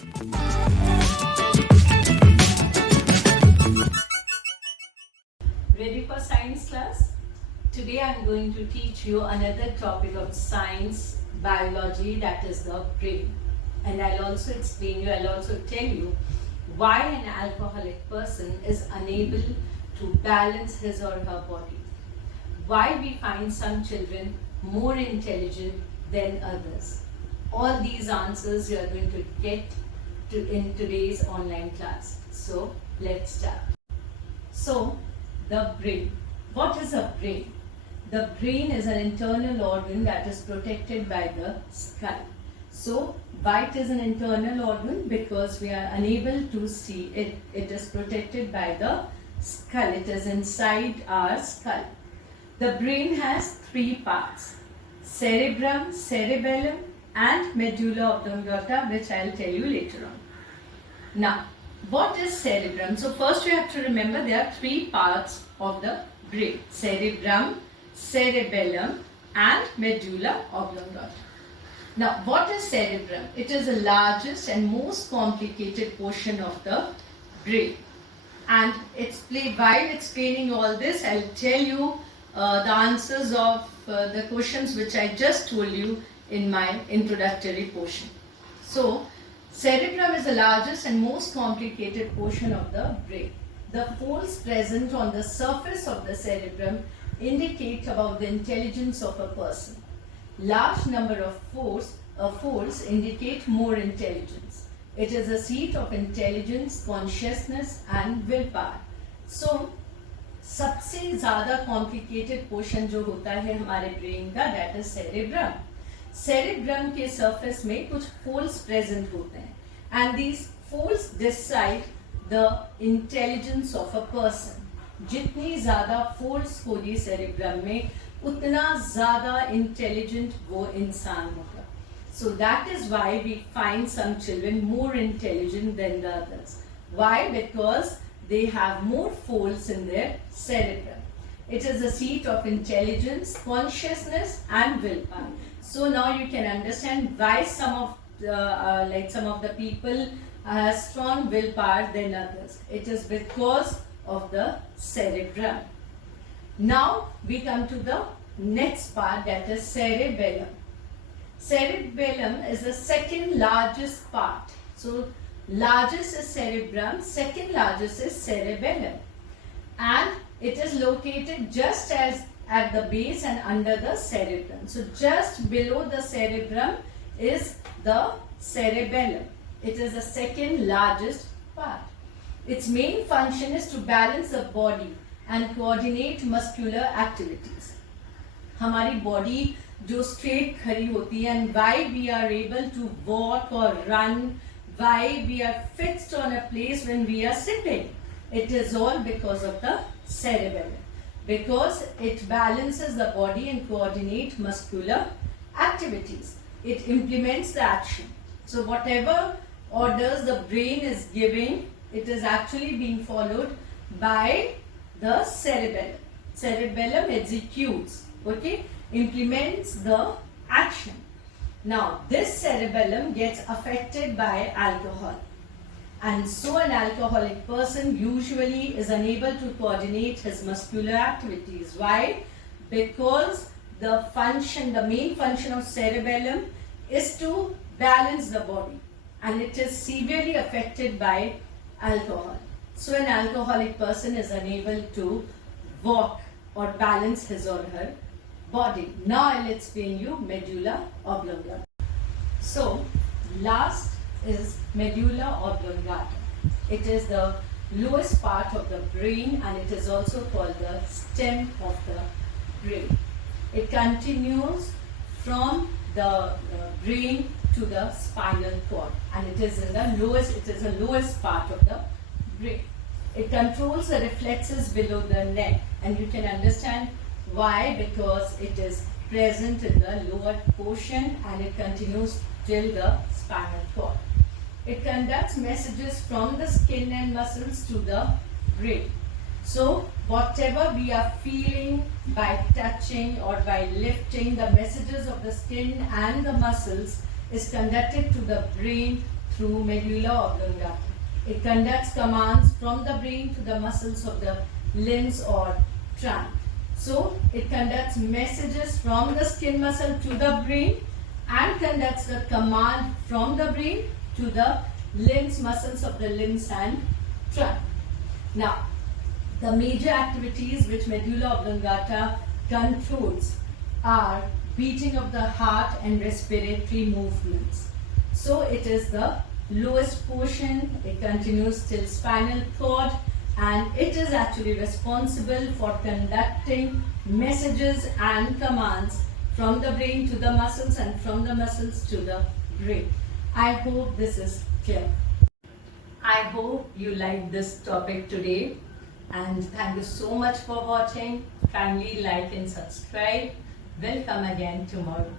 Ready for science class? Today I am going to teach you another topic of science, biology, that is the brain. And I'll also tell you why an alcoholic person is unable to balance his or her body. Why we find some children more intelligent than others. All these answers you are going to get in today's online class. So let's start. So the brain. What is a brain? The brain is an internal organ that is protected by the skull. So why it is an internal organ? Because we are unable to see it. It is protected by the skull. It is inside our skull. The brain has three parts: cerebrum, cerebellum and medulla oblongata, which I'll tell you later on. Now, what is cerebrum? So first you have to remember there are three parts of the brain: cerebrum, cerebellum and medulla oblongata. Now, what is cerebrum? It is the largest and most complicated portion of the brain. And while explaining all this, I'll tell you the answers of the questions which I just told you in my introductory portion. So, cerebrum is the largest and most complicated portion of the brain. The folds present on the surface of the cerebrum indicate about the intelligence of a person. Large number of folds indicate more intelligence. It is a seat of intelligence, consciousness and willpower. So, सबसे ज़्यादा complicated portion जो होता है हमारे brain का, that is cerebrum. Cerebrum के surface में कुछ folds present होते हैं, and these folds decide the intelligence of a person. जितनी ज़्यादा folds होगी cerebrum में, उतना ज़्यादा intelligent वो इंसान होगा. So that is why we find some children more intelligent than the others. Why? Because they have more folds in their cerebrum. It is a seat of intelligence, consciousness and willpower. So now you can understand why some of the people have strong willpower than others. It is because of the cerebrum. Now we come to the next part, that is cerebellum. Cerebellum is the second largest part. So largest is cerebrum, second largest is cerebellum. And it is located just as at the base and under the cerebrum. So just below the cerebrum is the cerebellum. It is the second largest part. Its main function is to balance the body and coordinate muscular activities. हमारी body जो straight खड़ी होती है, and why we are able to walk or run, why we are fixed on a place when we are sitting, it is all because of the cerebellum. Because it balances the body and coordinates muscular activities. It implements the action. So whatever orders the brain is giving, it is actually being followed by the cerebellum. Cerebellum executes, implements the action. Now this cerebellum gets affected by alcohol. And so an alcoholic person usually is unable to coordinate his muscular activities. Why? Because the main function of cerebellum is to balance the body, and it is severely affected by alcohol. So an alcoholic person is unable to walk or balance his or her body. Now I'll explain you medulla oblongata. So last is medulla oblongata. It is the lowest part of the brain, and it is also called the stem of the brain. It continues from the brain to the spinal cord, and it is the lowest part of the brain. It controls the reflexes below the neck, and you can understand why, because it is present in the lower portion and it continues till the spinal cord. It conducts messages from the skin and muscles to the brain. So whatever we are feeling by touching or by lifting, the messages of the skin and the muscles is conducted to the brain through medulla oblongata. It conducts commands from the brain to the muscles of the limbs or trunk. So it conducts messages from the skin muscle to the brain and conducts the command from the brain to the limbs, muscles of the limbs and trunk. Now, the major activities which medulla oblongata controls are beating of the heart and respiratory movements. So it is the lowest portion, it continues till spinal cord, and it is actually responsible for conducting messages and commands from the brain to the muscles and from the muscles to the brain. I hope this is clear. I hope you liked this topic today, and thank you so much for watching. Kindly like and subscribe. We'll come again tomorrow.